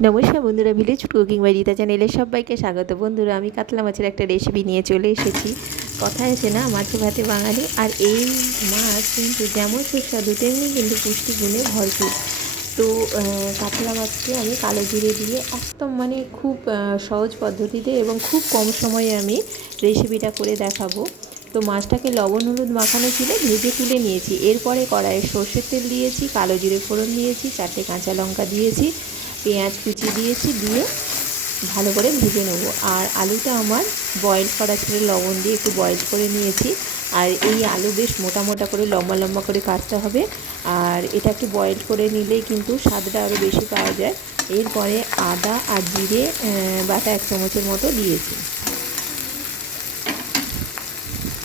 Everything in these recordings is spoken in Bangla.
নমস্কার বন্ধুরা ভিলেজ কুকিং বাই রীতা চ্যানেলে সবাইকে স্বাগত। বন্ধুরা, আমি কাতলা মাছের একটা রেসিপি নিয়ে চলে এসেছি। কথা আছে না, মাছে ভাতে বাঙালি, আর এই মাছ কিন্তু যেমন সুস্বাদু, তেমনি কিন্তু পুষ্টিগুণে ভরপুর। তো কাতলা মাছকে আমি কালো জিরে দিয়ে একদম মানে খুব সহজ পদ্ধতিতে এবং খুব কম সময়ে আমি রেসিপিটা করে দেখাবো। তো, মাছটাকে লবণ, হলুদ মাখানো ছিল, ভেজে তুলে নিয়েছি। এরপরে কড়াইয়ে সর্ষের তেল দিয়েছি, কালো জিরে ফোড়ন দিয়েছি, চারটে কাঁচা লঙ্কা দিয়েছি পেঁয়াজ কুচি দিয়েছি, দিয়ে ভালো করে ভেজে নেব। আর আলুটা আমার বয়েল করা ছিল, লবণ দিয়ে একটু বয়েল করে নিয়েছি। আর এই আলু বেশ মোটা মোটা করে, লম্বা লম্বা করে কাটতে হবে। আর এটা একটু বয়েল করে নিলেই কিন্তু স্বাদটা আরও বেশি পাওয়া যায়। এরপরে আদা আর জিরে বাটা এক চামচের মতো দিয়েছি।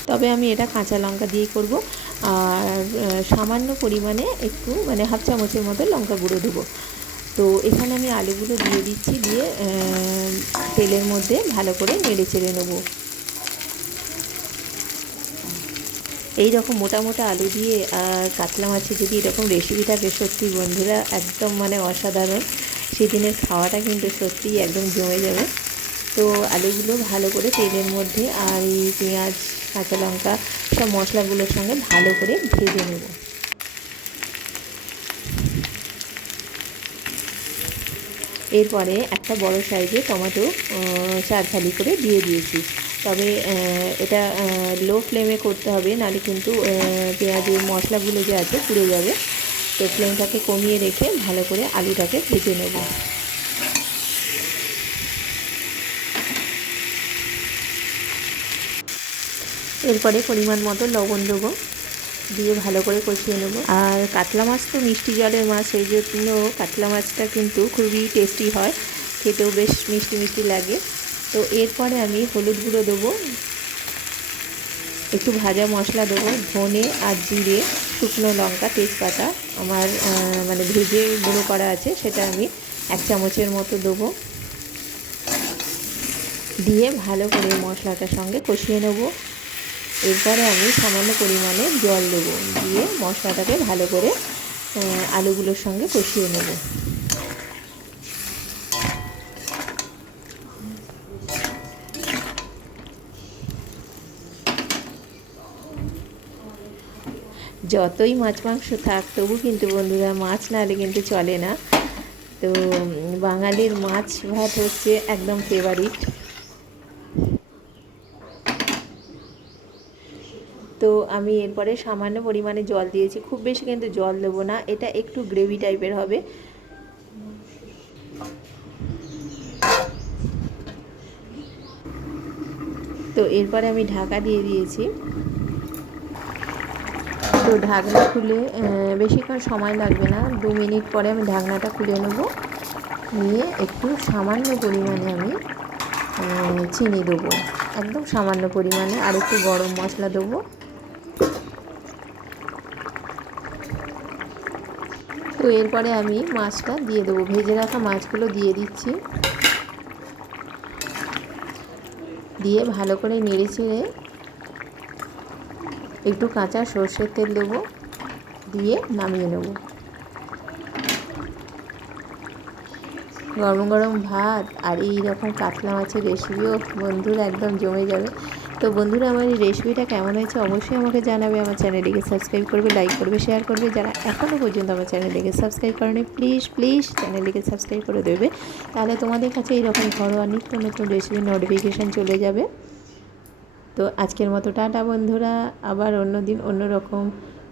তবে আমি এটা কাঁচা লঙ্কা দিয়ে করব। আর সামান্য পরিমাণে একটু মানে হাফ চামচের মতো লঙ্কা গুঁড়ো দেবো। তো এখানে আমি আলুগুলো দিয়ে দিচ্ছি, দিয়ে তেলের মধ্যে ভালো করে নেড়ে চেড়ে নেব। এই রকম মোটা মোটা আলু দিয়ে কাতলা মাছের যদি এরকম রেসিপি থাকে, সত্যি বন্ধুরা একদম মানে অসাধারণ। সেদিনের খাওয়াটা কিন্তু সত্যিই একদম জমে যাবে। তো আলুগুলো ভালো করে তেলের মধ্যে আর এই পেঁয়াজ, কাঁচা লঙ্কা সব মশলাগুলোর সঙ্গে ভালো করে ভেজে নেব। এরপরে একটা বড় সাইজে টমেটো আহ, চার থালি করে দিয়ে দিয়েছি। তবে এটা লো ফ্লেমে করতে হবে নাহলে কিন্তু পেঁয়াজের মশলাগুলো যে আছে পুড়ে যাবে। তো ফ্লেমটাকে কমিয়ে রেখে ভালো করে আলুটাকে ভেজে নেব। এরপরে পরিমাণ মতো লবণ দেবো। দিয়ে ভালো করে কষিয়ে নেব। আর কাতলা মাছ তো মিষ্টি জলের মাছ সেই জন্য কাতলা মাছটা কিন্তু খুবই টেস্টি হয়। খেতেও বেশ মিষ্টি মিষ্টি লাগে। তো এরপরে আমি হলুদ গুঁড়ো দেবো। একটু ভাজা মশলা দেবো, ধনে আর জিরে, শুকনো লঙ্কা, তেজপাতা। আমার মানে ভেজে গুঁড়ো করা আছে, সেটা আমি এক চামচের মতো দেবো। দিয়ে ভালো করে মশলাটার সঙ্গে কষিয়ে নেব। এরপরে আমি সামান্য পরিমাণে জল দেবো। দিয়ে মশলাটাকে ভালো করে আলুগুলোর সঙ্গে কষিয়ে নেব। যতই মাছ মাংস থাক, তবু কিন্তু বন্ধুরা মাছ না হলে কিন্তু চলে না। তো বাঙালির মাছ ভাত হচ্ছে একদম ফেভারিট তো আমি এরপরে সামান্য পরিমাণে জল দিয়েছি। খুব বেশি কিন্তু জল দেবো না, এটা একটু গ্রেভি টাইপের হবে। তো এরপরে আমি ঢাকা দিয়ে দিয়েছি। তো ঢাকনা খুলে বেশিক্ষণ সময় লাগবে না। দু মিনিট পরে আমি ঢাকনাটা খুলে নেব। নিয়ে একটু সামান্য পরিমাণে আমি চিনি দেবো। একদম সামান্য পরিমাণে, আর একটু গরম মশলা দেবো। তো এরপরে আমি মাছটা দিয়ে দেবো। ভেজে রাখা মাছগুলো দিয়ে দিচ্ছি। দিয়ে ভালো করে নেড়ে চেড়ে একটু কাঁচা সর্ষের তেল দেবো। দিয়ে নামিয়ে নেব। গরম গরম ভাত আর এই রকম কাতলা মাছের রেসিপিও বন্ধুরা একদম জমে যাবে। তো বন্ধুরা, আমার এই রেসিপিটা কেমন হয়েছে অবশ্যই আমাকে জানাবে। আমার চ্যানেলটিকে সাবস্ক্রাইব করবে লাইক করবে শেয়ার করবে। যারা এখনও পর্যন্ত আমার চ্যানেলটিকে সাবস্ক্রাইব করেনি প্লিজ প্লিজ চ্যানেলটিকে সাবস্ক্রাইব করে দেবে। তাহলে তোমাদের কাছে এইরকম ঘরোয়া নিত্য নতুন রেসিপির নোটিফিকেশান চলে যাবে। তো আজকের মতো টাটা বন্ধুরা, আবার অন্য দিন অন্য রকম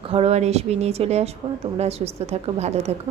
ঘরোয়া রেসিপি নিয়ে চলে আসব। তোমরা সুস্থ থাকো, ভালো থাকো।